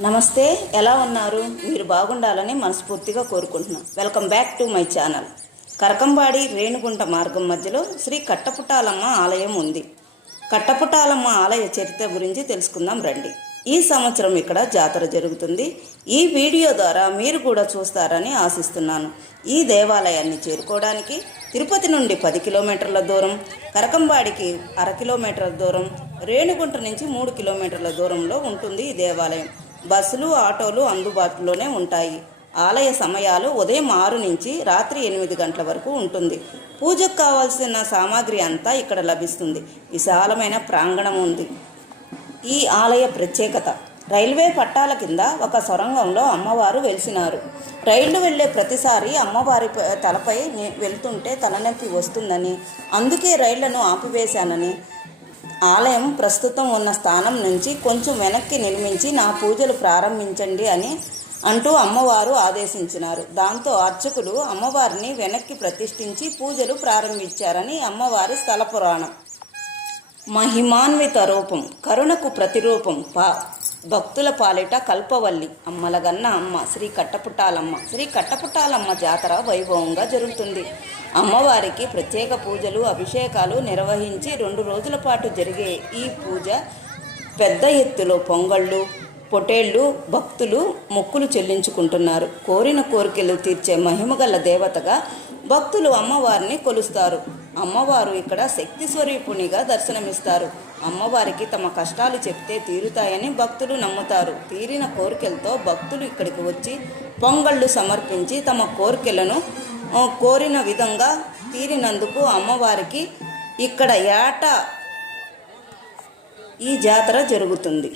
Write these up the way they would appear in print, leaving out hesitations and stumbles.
నమస్తే, ఎలా ఉన్నారు? మీరు బాగుండాలని మనస్ఫూర్తిగా కోరుకుంటున్నాను. Welcome back to my channel. Karakambadi Renigunta మార్గం మధ్యలో శ్రీ కట్టపుటాలమ్మ ఆలయం ఉంది. కట్టపుటాలమ్మ ఆలయ చరిత్ర గురించి తెలుసుకుందాం రండి. ఈ సంవత్సరం ఇక్కడ జాతర జరుగుతుంది. ఈ వీడియో ద్వారా మీరు కూడా చూస్తారని ఆశిస్తున్నాను. ఈ దేవాలయాన్ని చేరుకోవడానికి తిరుపతి నుండి 10 కిలోమీటర్ల దూరం, కరకంబాడికి 1/2 కిలోమీటర్ల దూరం, రేణుగుంట నుంచి 3 కిలోమీటర్ల దూరంలో ఉంటుంది ఈ దేవాలయం. బస్సులు, ఆటోలు అందుబాటులోనే ఉంటాయి. ఆలయ సమయాలు ఉదయం 6 నుంచి రాత్రి 8 గంటల వరకు ఉంటుంది. పూజకు కావాల్సిన సామాగ్రి అంతా ఇక్కడ లభిస్తుంది. విశాలమైన ప్రాంగణం ఉంది. ఈ ఆలయ ప్రత్యేకత, రైల్వే పట్టాల కింద ఒక సొరంగంలో అమ్మవారు వెలిసినారు. రైళ్లు వెళ్లే ప్రతిసారి అమ్మవారి తలపై వెళ్తుంటే తలనొప్పి వస్తుందని, అందుకే రైళ్లను ఆపివేశానని, ఆలయం ప్రస్తుతం ఉన్న స్థానం నుంచి కొంచెం వెనక్కి నిర్మించి నా పూజలు ప్రారంభించండి అని అంటూ అమ్మవారు ఆదేశించినారు. దాంతో అర్చకులు అమ్మవారిని వెనక్కి ప్రతిష్ఠించి పూజలు ప్రారంభించారని అమ్మవారి స్థల పురాణం. మహిమాన్విత రూపం, కరుణకు ప్రతిరూపం, భక్తుల పాలిట కల్పవల్లి, అమ్మలగన్న అమ్మ శ్రీ కట్టపుటాలమ్మ. శ్రీ కట్టపుటాలమ్మ జాతర వైభవంగా జరుగుతుంది. అమ్మవారికి ప్రత్యేక పూజలు, అభిషేకాలు నిర్వహించి 2 రోజుల పాటు జరిగే ఈ పూజ పెద్ద ఎత్తులో పొంగళ్ళు, పొటేళ్లు భక్తులు మొక్కులు చెల్లించుకుంటున్నారు. కోరిన కోరికలు తీర్చే మహిమగల దేవతగా భక్తులు అమ్మవారిని కొలుస్తారు. అమ్మవారు ఇక్కడ శక్తి స్వరూపునిగా దర్శనమిస్తారు. అమ్మవారికి తమ కష్టాలు చెప్తే తీరుతాయని భక్తులు నమ్ముతారు. తీరిన కోరికలతో భక్తులు ఇక్కడికి వచ్చి పొంగళ్ళు సమర్పించి తమ కోరికలను కోరిన విధంగా తీరినందుకు అమ్మవారికి ఇక్కడ ఏటా ఈ జాతర జరుగుతుంది.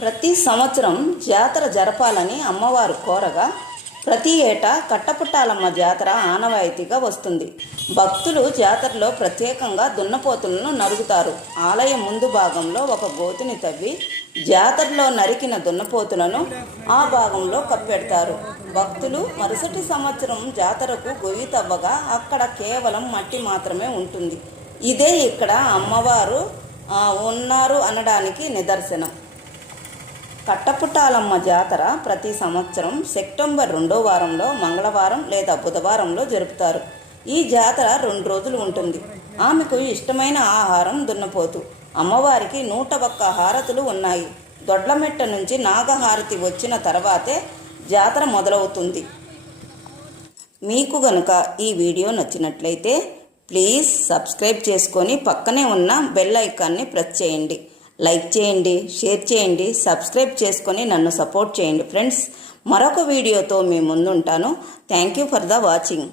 ప్రతి సంవత్సరం జాతర జరపాలని అమ్మవారు కోరగా ప్రతి ఏటా కట్టపుటాలమ్మ జాతర ఆనవాయితీగా వస్తుంది. భక్తులు జాతరలో ప్రత్యేకంగా దున్నపోతులను నరుగుతారు. ఆలయం ముందు భాగంలో ఒక గోతిని తవ్వి జాతరలో నరికిన దున్నపోతులను ఆ భాగంలో కప్పెడతారు. భక్తులు మరుసటి సంవత్సరం జాతరకు గొయ్యి తవ్వగా అక్కడ కేవలం మట్టి మాత్రమే ఉంటుంది. ఇదే ఇక్కడ అమ్మవారు ఉన్నారు అనడానికి నిదర్శనం. కట్టపుటాలమ్మ జాతర ప్రతి సంవత్సరం సెప్టెంబర్ 2వ వారంలో మంగళవారం లేదా బుధవారంలో జరుపుతారు. ఈ జాతర 2 రోజులు ఉంటుంది. ఆమెకు ఇష్టమైన ఆహారం దున్నపోతు. అమ్మవారికి 101 హారతులు ఉన్నాయి. దొడ్లమెట్ట నుంచి నాగహారతి వచ్చిన తర్వాతే జాతర మొదలవుతుంది. మీకు గనుక ఈ వీడియో నచ్చినట్లయితే ప్లీజ్ సబ్స్క్రైబ్ చేసుకొని పక్కనే ఉన్న బెల్ ఐకాన్ని ప్రెస్ చేయండి. లైక్ చేయండి, షేర్ చేయండి, సబ్స్క్రైబ్ చేసుకొని నన్ను సపోర్ట్ చేయండి ఫ్రెండ్స్. మరొక వీడియోతో మీ ముందుంటాను. Thank you for the watching.